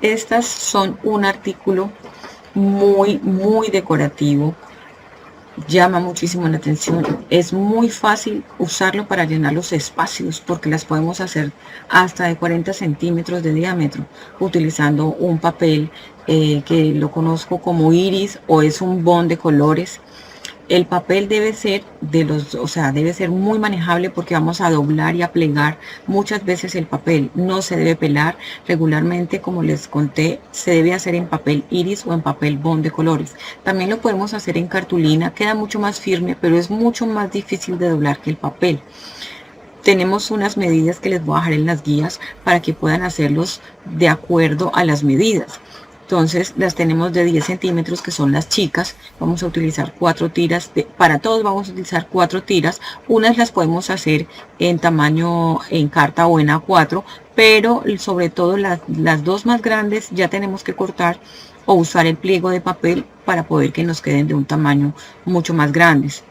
Estas son un artículo muy decorativo, llama muchísimo la atención, es muy fácil usarlo para llenar los espacios porque las podemos hacer hasta de 40 centímetros de diámetro utilizando un papel que lo conozco como iris o es un bond de colores. El papel debe ser debe ser muy manejable porque vamos a doblar y a plegar muchas veces el papel. No se debe pelar. Regularmente, como les conté, se debe hacer en papel iris o en papel bond de colores. También lo podemos hacer en cartulina, queda mucho más firme, pero es mucho más difícil de doblar que el papel. Tenemos unas medidas que les voy a dejar en las guías para que puedan hacerlos de acuerdo a las medidas. Entonces las tenemos de 10 centímetros, que son las chicas. Vamos a utilizar 4 tiras, para todos vamos a utilizar 4 tiras. Unas las podemos hacer en tamaño en carta o en A4, pero sobre todo las dos más grandes ya tenemos que cortar o usar el pliego de papel para poder que nos queden de un tamaño mucho más grandes.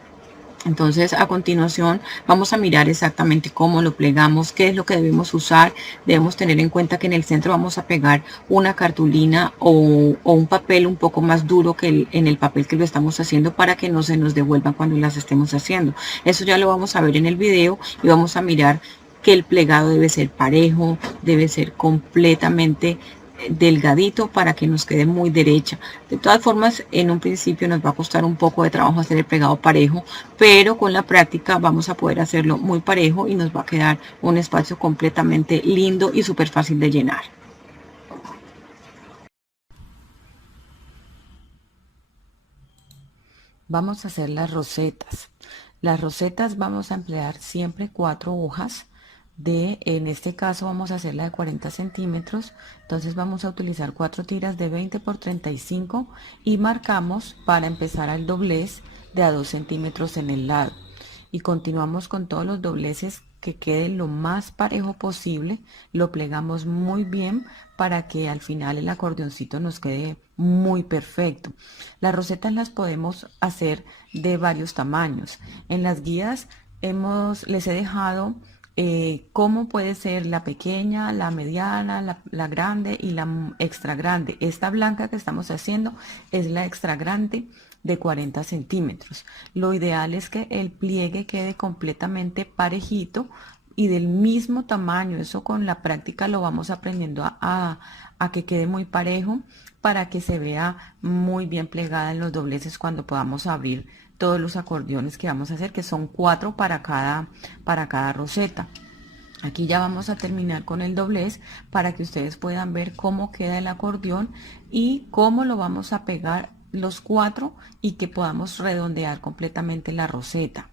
Entonces a continuación vamos a mirar exactamente cómo lo plegamos, qué es lo que debemos usar. Debemos tener en cuenta que en el centro vamos a pegar una cartulina o un papel un poco más duro que en el papel que lo estamos haciendo para que no se nos devuelvan cuando las estemos haciendo. Eso ya lo vamos a ver en el video y vamos a mirar que el plegado debe ser parejo, debe ser completamente delgadito para que nos quede muy derecha. De todas formas, en un principio nos va a costar un poco de trabajo hacer el plegado parejo, pero con la práctica vamos a poder hacerlo muy parejo y nos va a quedar un espacio completamente lindo y súper fácil de llenar. Vamos a hacer las rosetas. Las rosetas vamos a emplear siempre 4 hojas en este caso vamos a hacer la de 40 centímetros. Entonces vamos a utilizar 4 tiras de 20 por 35 y marcamos para empezar al doblez de a 2 centímetros en el lado. Y continuamos con todos los dobleces que quede lo más parejo posible. Lo plegamos muy bien para que al final el acordeoncito nos quede muy perfecto. Las rosetas las podemos hacer de varios tamaños. En las guías les he dejado cómo puede ser la pequeña, la mediana, la grande y la extra grande. Esta blanca que estamos haciendo es la extra grande de 40 centímetros. Lo ideal es que el pliegue quede completamente parejito y del mismo tamaño. Eso con la práctica lo vamos aprendiendo a que quede muy parejo para que se vea muy bien plegada en los dobleces cuando podamos abrir todos los acordeones que vamos a hacer, que son 4 para cada roseta. Aquí ya vamos a terminar con el doblez para que ustedes puedan ver cómo queda el acordeón y cómo lo vamos a pegar los 4 y que podamos redondear completamente la roseta.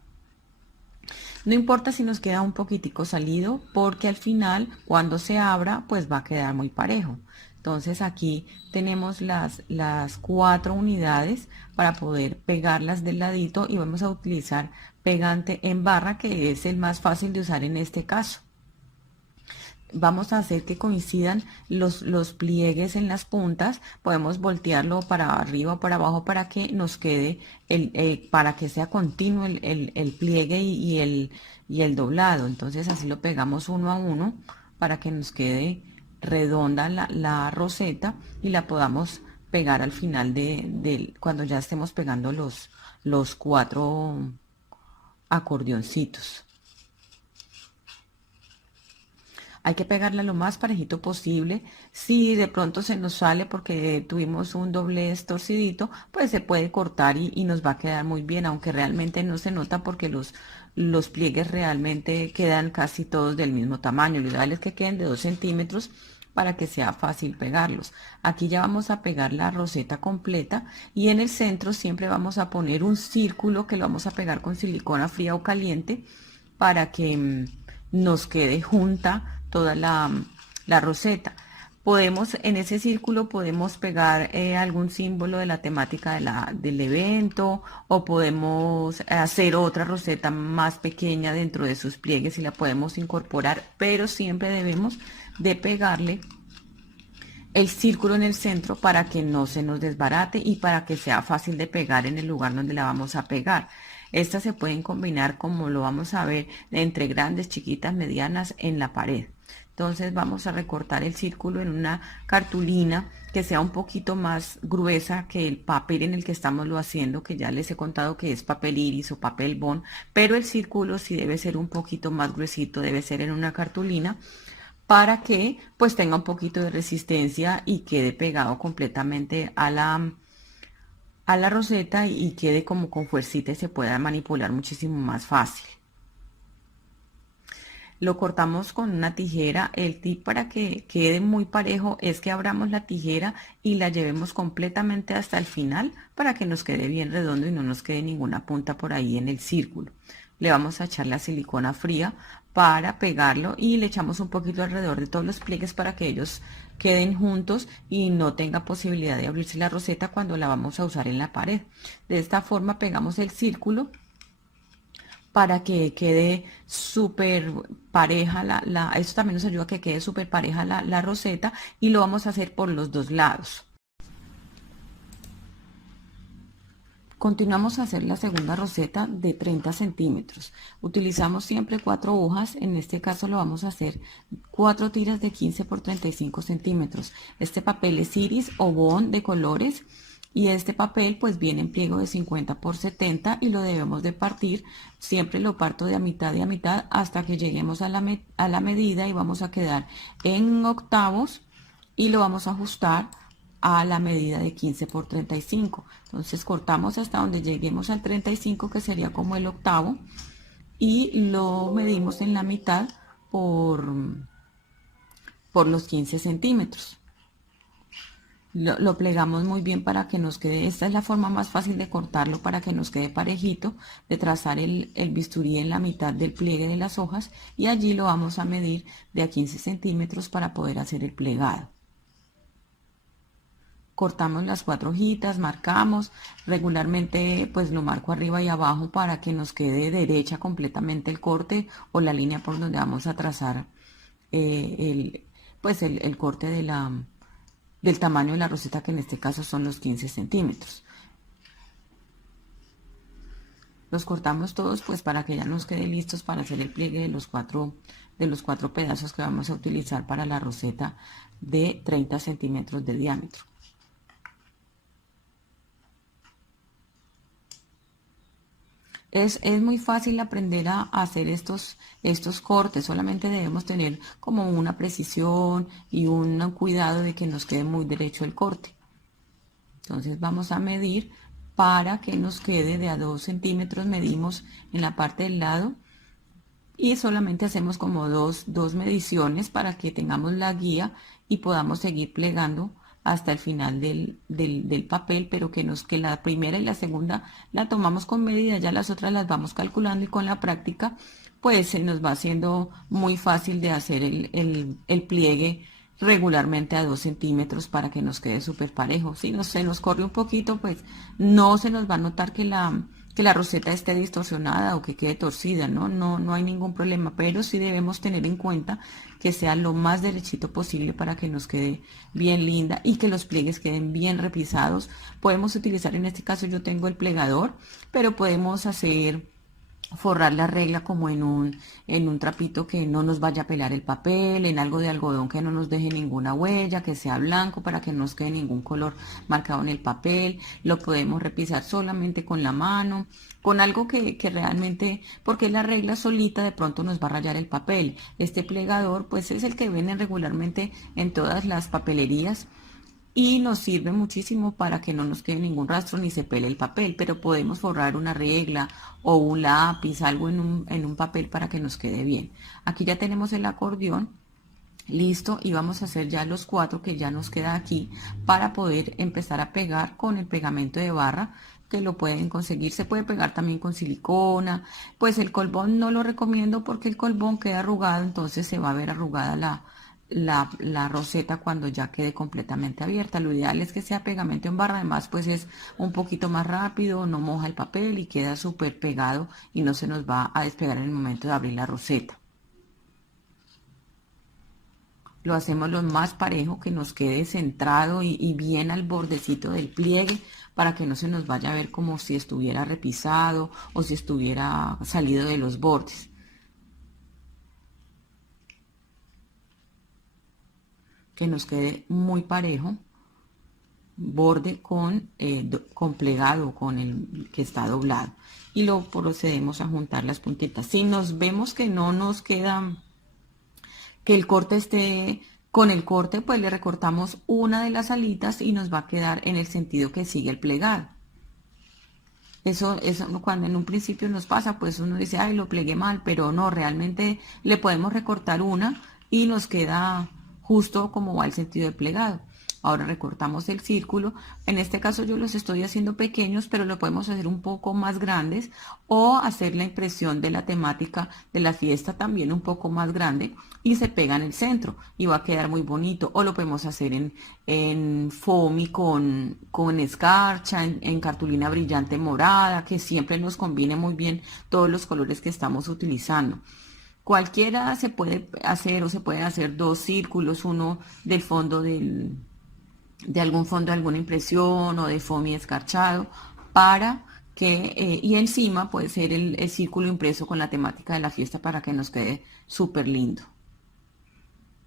No importa si nos queda un poquitico salido, porque al final cuando se abra pues va a quedar muy parejo. Entonces aquí tenemos las 4 unidades para poder pegarlas del ladito y vamos a utilizar pegante en barra, que es el más fácil de usar en este caso. Vamos a hacer que coincidan los pliegues en las puntas. Podemos voltearlo para arriba o para abajo para que nos quede para que sea continuo el pliegue y el doblado. Entonces así lo pegamos uno a uno para que nos quede redonda la roseta y la podamos pegar al final cuando ya estemos pegando los 4 acordeoncitos. Hay que pegarla lo más parejito posible. Si de pronto se nos sale porque tuvimos un doblez torcidito, pues se puede cortar y nos va a quedar muy bien, aunque realmente no se nota porque los pliegues realmente quedan casi todos del mismo tamaño. Lo ideal es que queden de 2 centímetros para que sea fácil pegarlos. Aquí ya vamos a pegar la roseta completa y en el centro siempre vamos a poner un círculo que lo vamos a pegar con silicona fría o caliente para que nos quede junta toda la roseta. En ese círculo podemos pegar algún símbolo de la temática del evento, o podemos hacer otra roseta más pequeña dentro de sus pliegues y la podemos incorporar, pero siempre debemos de pegarle el círculo en el centro para que no se nos desbarate y para que sea fácil de pegar en el lugar donde la vamos a pegar. Estas se pueden combinar, como lo vamos a ver, entre grandes, chiquitas, medianas en la pared. Entonces vamos a recortar el círculo en una cartulina que sea un poquito más gruesa que el papel en el que estamos lo haciendo, que ya les he contado que es papel iris o papel bond, pero el círculo sí debe ser un poquito más gruesito, debe ser en una cartulina para que pues tenga un poquito de resistencia y quede pegado completamente a la roseta y quede como con fuercita y se pueda manipular muchísimo más fácil. Lo cortamos con una tijera. El tip para que quede muy parejo es que abramos la tijera y la llevemos completamente hasta el final para que nos quede bien redondo y no nos quede ninguna punta por ahí en el círculo. Le vamos a echar la silicona fría para pegarlo y le echamos un poquito alrededor de todos los pliegues para que ellos queden juntos y no tenga posibilidad de abrirse la roseta cuando la vamos a usar en la pared. De esta forma pegamos el círculo para que quede súper pareja esto también nos ayuda a que quede súper pareja la roseta, y lo vamos a hacer por los dos lados. Continuamos a hacer la segunda roseta de 30 centímetros. Utilizamos siempre 4 hojas, en este caso lo vamos a hacer 4 tiras de 15 por 35 centímetros. Este papel es iris o bond de colores. Y este papel pues viene en pliego de 50 por 70 y lo debemos de partir. Siempre lo parto de a mitad y a mitad hasta que lleguemos a la medida y vamos a quedar en octavos y lo vamos a ajustar a la medida de 15 por 35. Entonces cortamos hasta donde lleguemos al 35, que sería como el octavo, y lo medimos en la mitad por los 15 centímetros. Lo plegamos muy bien para que nos quede. Esta es la forma más fácil de cortarlo para que nos quede parejito, de trazar el bisturí en la mitad del pliegue de las hojas y allí lo vamos a medir de a 15 centímetros para poder hacer el plegado. Cortamos las 4 hojitas, marcamos, regularmente pues lo marco arriba y abajo para que nos quede derecha completamente el corte o la línea por donde vamos a trazar el corte del tamaño de la roseta, que en este caso son los 15 centímetros. Los cortamos todos pues para que ya nos quede listos para hacer el pliegue de los cuatro pedazos que vamos a utilizar para la roseta de 30 centímetros de diámetro. Es muy fácil aprender a hacer estos cortes, solamente debemos tener como una precisión y un cuidado de que nos quede muy derecho el corte. Entonces vamos a medir para que nos quede de a 2 centímetros, medimos en la parte del lado y solamente hacemos como dos mediciones para que tengamos la guía y podamos seguir plegando hasta el final del papel, pero que la primera y la segunda la tomamos con medida, ya las otras las vamos calculando y con la práctica pues se nos va haciendo muy fácil de hacer el pliegue regularmente a 2 centímetros para que nos quede súper parejo. Si se nos corre un poquito, pues no se nos va a notar que la roseta esté distorsionada o que quede torcida, no hay ningún problema, pero sí debemos tener en cuenta que sea lo más derechito posible para que nos quede bien linda y que los pliegues queden bien repisados. Podemos utilizar, en este caso yo tengo el plegador, pero podemos forrar la regla como en un trapito que no nos vaya a pelar el papel, en algo de algodón que no nos deje ninguna huella, que sea blanco para que no nos quede ningún color marcado en el papel. Lo podemos repisar solamente con la mano, con algo que realmente, porque la regla solita de pronto nos va a rayar el papel. Este plegador pues es el que venden regularmente en todas las papelerías y nos sirve muchísimo para que no nos quede ningún rastro ni se pele el papel, pero podemos forrar una regla o un lápiz, algo en un papel para que nos quede bien. Aquí ya tenemos el acordeón listo y vamos a hacer ya los 4 que ya nos queda aquí para poder empezar a pegar con el pegamento de barra, que lo pueden conseguir. Se puede pegar también con silicona, pues el colbón no lo recomiendo porque el colbón queda arrugado, entonces se va a ver arrugada la roseta cuando ya quede completamente abierta. Lo ideal es que sea pegamento en barra, además pues es un poquito más rápido, no moja el papel y queda súper pegado y no se nos va a despegar en el momento de abrir la roseta. Lo hacemos lo más parejo, que nos quede centrado y bien al bordecito del pliegue para que no se nos vaya a ver como si estuviera repisado o si estuviera salido de los bordes. que nos quede muy parejo, borde con plegado, con el que está doblado, y lo procedemos a juntar las puntitas. Si nos vemos que no nos queda, que el corte esté con el corte, pues le recortamos una de las alitas y nos va a quedar en el sentido que sigue el plegado. Eso cuando en un principio nos pasa, pues uno dice, ay, lo plegué mal, pero no, realmente le podemos recortar una y nos queda justo como va el sentido del plegado. Ahora recortamos el círculo. En este caso yo los estoy haciendo pequeños, pero lo podemos hacer un poco más grandes o hacer la impresión de la temática de la fiesta también un poco más grande y se pega en el centro y va a quedar muy bonito. O lo podemos hacer en foamy con escarcha, en cartulina brillante morada, que siempre nos combine muy bien todos los colores que estamos utilizando. Cualquiera se puede hacer o se pueden hacer dos círculos, uno del fondo de algún fondo de alguna impresión o de foamy escarchado para que, y encima puede ser el círculo impreso con la temática de la fiesta para que nos quede súper lindo.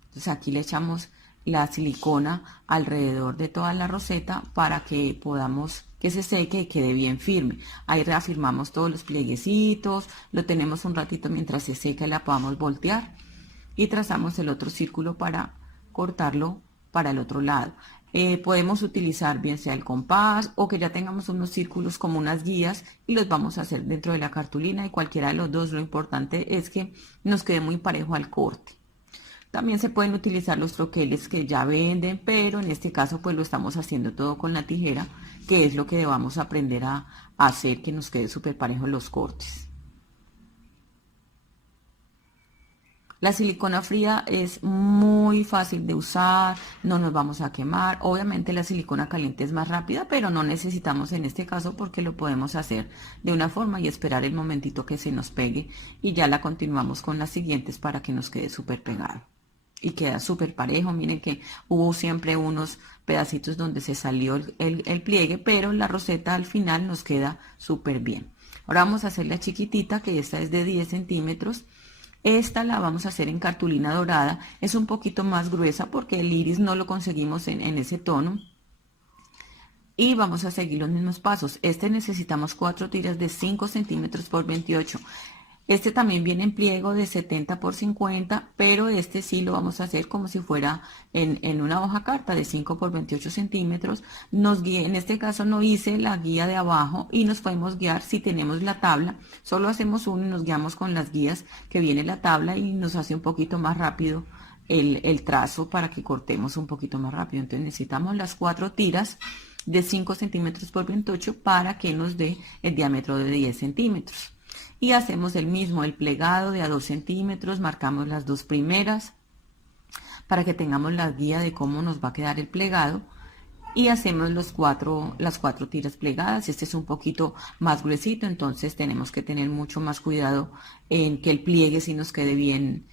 Entonces aquí le echamos la silicona alrededor de toda la roseta para que podamos que se seque y quede bien firme. Ahí reafirmamos todos los plieguecitos, lo tenemos un ratito mientras se seca y la podamos voltear y trazamos el otro círculo para cortarlo para el otro lado. Podemos utilizar bien sea el compás o que ya tengamos unos círculos como unas guías y los vamos a hacer dentro de la cartulina y cualquiera de los dos. Lo importante es que nos quede muy parejo al corte. También se pueden utilizar los troqueles que ya venden, pero en este caso pues lo estamos haciendo todo con la tijera, que es lo que debamos aprender a hacer que nos quede súper parejo los cortes. La silicona fría es muy fácil de usar, no nos vamos a quemar. Obviamente la silicona caliente es más rápida, pero no necesitamos en este caso porque lo podemos hacer de una forma y esperar el momentito que se nos pegue y ya la continuamos con las siguientes para que nos quede súper pegado. Y queda súper parejo. Miren que hubo siempre unos pedacitos donde se salió el pliegue, pero la roseta al final nos queda súper bien. Ahora vamos a hacer la chiquitita, que esta es de 10 centímetros. Esta la vamos a hacer en cartulina dorada. Es un poquito más gruesa porque el iris no lo conseguimos en ese tono. Y vamos a seguir los mismos pasos. Este necesitamos 4 tiras de 5 centímetros por 28. Este también viene en pliego de 70 por 50, pero este sí lo vamos a hacer como si fuera en una hoja carta de 5 por 28 centímetros. En este caso no hice la guía de abajo y nos podemos guiar si tenemos la tabla. Solo hacemos uno y nos guiamos con las guías que viene la tabla y nos hace un poquito más rápido el trazo para que cortemos un poquito más rápido. Entonces necesitamos las 4 tiras de 5 centímetros por 28 para que nos dé el diámetro de 10 centímetros. Y hacemos el mismo, el plegado de a 2 centímetros, marcamos las dos primeras para que tengamos la guía de cómo nos va a quedar el plegado y hacemos las cuatro tiras plegadas. Este es un poquito más gruesito, entonces tenemos que tener mucho más cuidado en que el pliegue sí nos quede bien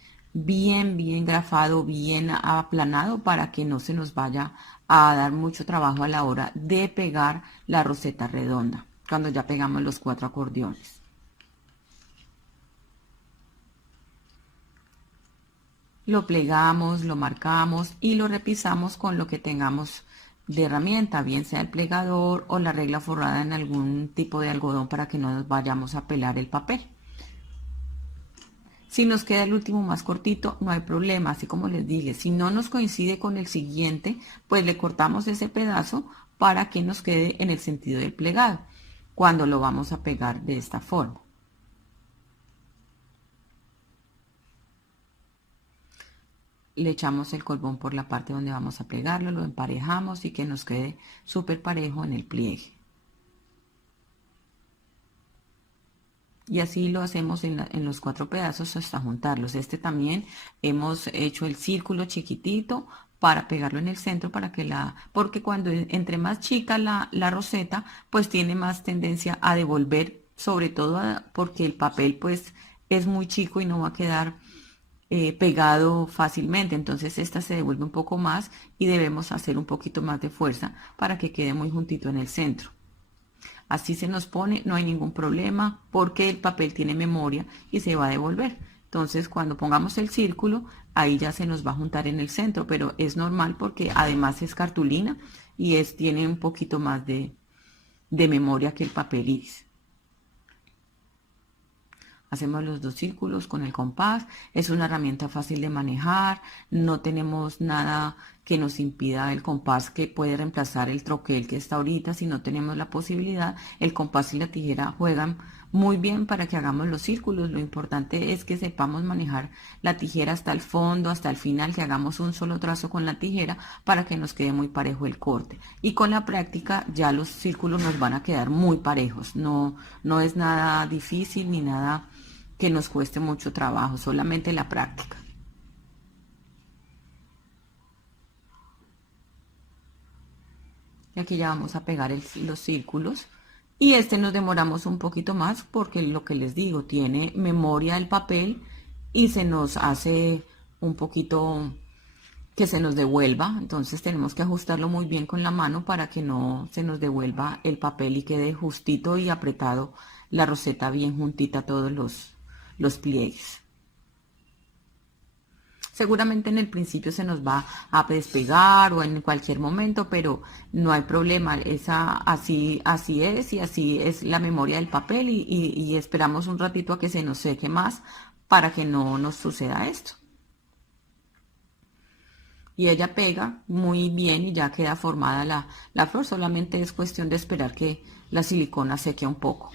grafado, bien aplanado para que no se nos vaya a dar mucho trabajo a la hora de pegar la roseta redonda cuando ya pegamos los 4 acordeones. Lo plegamos, lo marcamos y lo repisamos con lo que tengamos de herramienta, bien sea el plegador o la regla forrada en algún tipo de algodón para que no nos vayamos a pelar el papel. Si nos queda el último más cortito, no hay problema, así como les dije, si no nos coincide con el siguiente, pues le cortamos ese pedazo para que nos quede en el sentido del plegado, cuando lo vamos a pegar de esta forma. Le echamos el colbón por la parte donde vamos a plegarlo, lo emparejamos y que nos quede súper parejo en el pliegue. Y así lo hacemos en los 4 pedazos hasta juntarlos. Este también hemos hecho el círculo chiquitito para pegarlo en el centro para que porque cuando entre más chica la roseta, pues tiene más tendencia a devolver, sobre todo porque el papel pues es muy chico y no va a quedar pegado fácilmente. Entonces esta se devuelve un poco más y debemos hacer un poquito más de fuerza para que quede muy juntito en el centro. Así se nos pone, no hay ningún problema porque el papel tiene memoria y se va a devolver. Entonces cuando pongamos el círculo, ahí ya se nos va a juntar en el centro, pero es normal porque además es cartulina y tiene un poquito más de memoria que el papel iris. Hacemos los dos círculos con el compás. Es una herramienta fácil de manejar. No tenemos nada que nos impida el compás, que puede reemplazar el troquel que está ahorita. Si no tenemos la posibilidad, el compás y la tijera juegan muy bien para que hagamos los círculos. Lo importante es que sepamos manejar la tijera hasta el fondo, hasta el final, que hagamos un solo trazo con la tijera para que nos quede muy parejo el corte. Y con la práctica ya los círculos nos van a quedar muy parejos. No es nada difícil ni nada que nos cueste mucho trabajo, solamente la práctica. Y aquí ya vamos a pegar los círculos. Y nos demoramos un poquito más porque lo que les digo, tiene memoria el papel y se nos hace un poquito que se nos devuelva. Entonces tenemos que ajustarlo muy bien con la mano para que no se nos devuelva el papel y quede justito y apretado la roseta bien juntita todos los pliegues. Seguramente en el principio se nos va a despegar o en cualquier momento, pero no hay problema. Así es y así es la memoria del papel y esperamos un ratito a que se nos seque más para que no nos suceda esto. Y ella pega muy bien y ya queda formada la flor. Solamente es cuestión de esperar que la silicona seque un poco.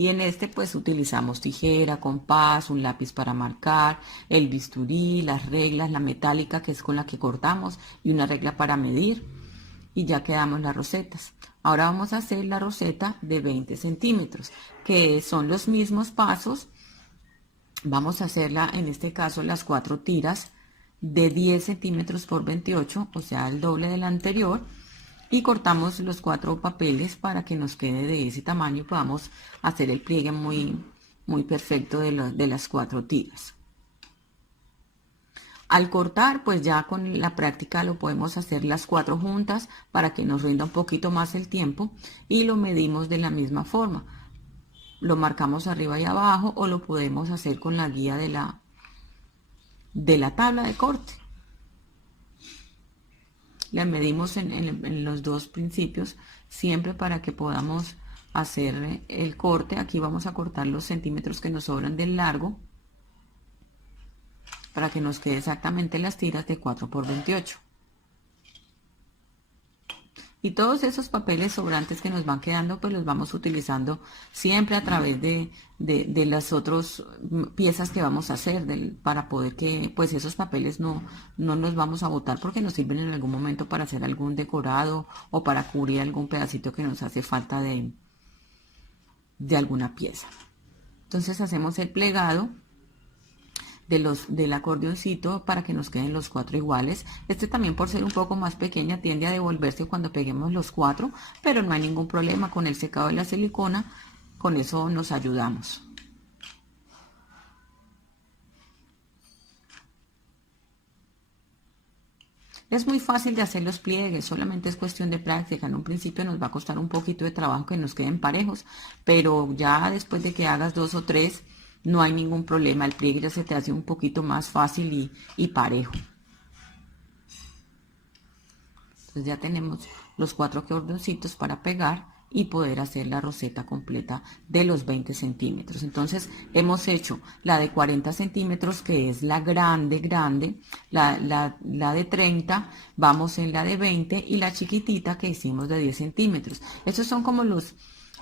Y en pues utilizamos tijera, compás, un lápiz para marcar, el bisturí, las reglas, la metálica que es con la que cortamos y una regla para medir. Y ya quedamos las rosetas. Ahora vamos a hacer la roseta de 20 centímetros, que son los mismos pasos. Vamos a hacerla, en este caso, las 4 tiras de 10 centímetros por 28, o sea, el doble de la anterior. Y cortamos los 4 papeles para que nos quede de ese tamaño y podamos hacer el pliegue muy perfecto de las 4 tiras. Al cortar, pues ya con la práctica lo podemos hacer las 4 juntas para que nos rinda un poquito más el tiempo y lo medimos de la misma forma. Lo marcamos arriba y abajo o lo podemos hacer con la guía de la tabla de corte. Le medimos en los dos principios siempre para que podamos hacer el corte. Aquí vamos a cortar los centímetros que nos sobran del largo para que nos quede exactamente las tiras de 4 por 28. Y todos esos papeles sobrantes que nos van quedando, pues los vamos utilizando siempre a través de las otras piezas que vamos a hacer, para poder que pues esos papeles no los vamos a botar porque nos sirven en algún momento para hacer algún decorado o para cubrir algún pedacito que nos hace falta de alguna pieza. Entonces hacemos el plegado del acordeoncito para que nos queden los 4 iguales. También, por ser un poco más pequeña, tiende a devolverse cuando peguemos los 4, pero no hay ningún problema con el secado de la silicona. Con eso nos ayudamos. Es muy fácil de hacer los pliegues, solamente es cuestión de práctica. En un principio nos va a costar un poquito de trabajo que nos queden parejos, pero ya después de que hagas 2 o 3, no hay ningún problema. El pliegue ya se te hace un poquito más fácil y parejo. Entonces ya tenemos los 4 cordoncitos para pegar y poder hacer la roseta completa de los 20 centímetros. Entonces hemos hecho la de 40 centímetros, que es la grande, la de 30, vamos en la de 20 y la chiquitita que hicimos de 10 centímetros. Estos son como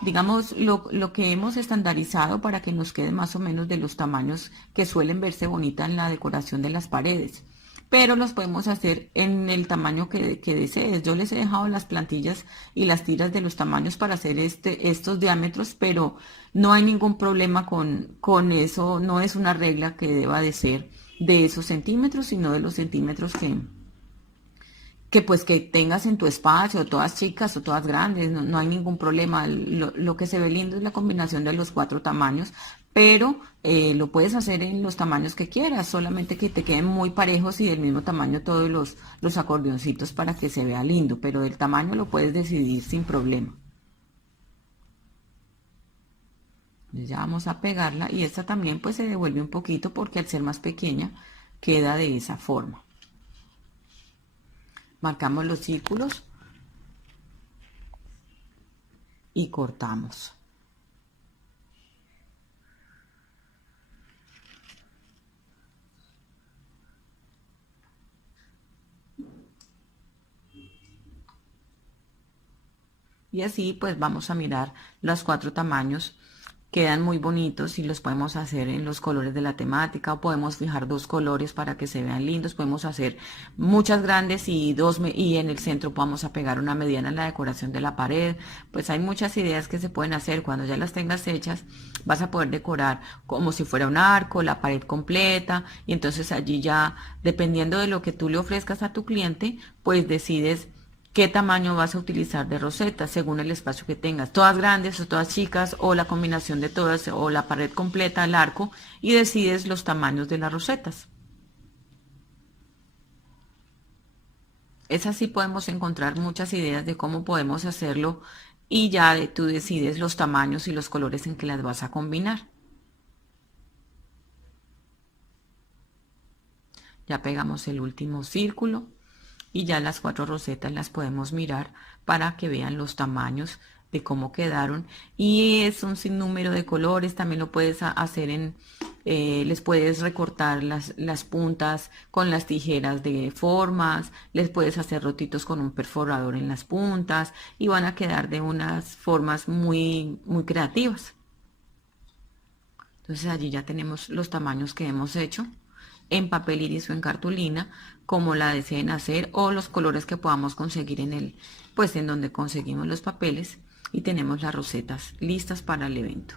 digamos, lo que hemos estandarizado para que nos quede más o menos de los tamaños que suelen verse bonita en la decoración de las paredes. Pero los podemos hacer en el tamaño que desees. Yo les he dejado las plantillas y las tiras de los tamaños para hacer estos diámetros, pero no hay ningún problema con eso. No es una regla que deba de ser de esos centímetros, sino de los centímetros que pues que tengas en tu espacio, todas chicas o todas grandes, no hay ningún problema. Lo que se ve lindo es la combinación de los 4 tamaños, pero lo puedes hacer en los tamaños que quieras, solamente que te queden muy parejos y del mismo tamaño todos los acordeoncitos para que se vea lindo, pero el tamaño lo puedes decidir sin problema. Ya vamos a pegarla y esta también pues se devuelve un poquito porque al ser más pequeña queda de esa forma. Marcamos los círculos y cortamos. Y así pues vamos a mirar los 4 tamaños. Quedan muy bonitos y los podemos hacer en los colores de la temática o podemos fijar 2 colores para que se vean lindos. Podemos hacer muchas grandes y y en el centro vamos a pegar una mediana en la decoración de la pared. Pues hay muchas ideas que se pueden hacer. Cuando ya las tengas hechas vas a poder decorar como si fuera un arco, la pared completa, y entonces allí ya, dependiendo de lo que tú le ofrezcas a tu cliente, pues decides qué tamaño vas a utilizar de roseta según el espacio que tengas, todas grandes o todas chicas o la combinación de todas o la pared completa, el arco, y decides los tamaños de las rosetas. Es así, podemos encontrar muchas ideas de cómo podemos hacerlo y ya tú decides los tamaños y los colores en que las vas a combinar. Ya pegamos el último círculo y ya las 4 rosetas las podemos mirar para que vean los tamaños de cómo quedaron, y es un sinnúmero de colores. También lo puedes hacer les puedes recortar las puntas con las tijeras de formas, les puedes hacer rotitos con un perforador en las puntas y van a quedar de unas formas muy creativas. Entonces allí ya tenemos los tamaños que hemos hecho en papel iris o en cartulina, como la deseen hacer, o los colores que podamos conseguir pues en donde conseguimos los papeles, y tenemos las rosetas listas para el evento.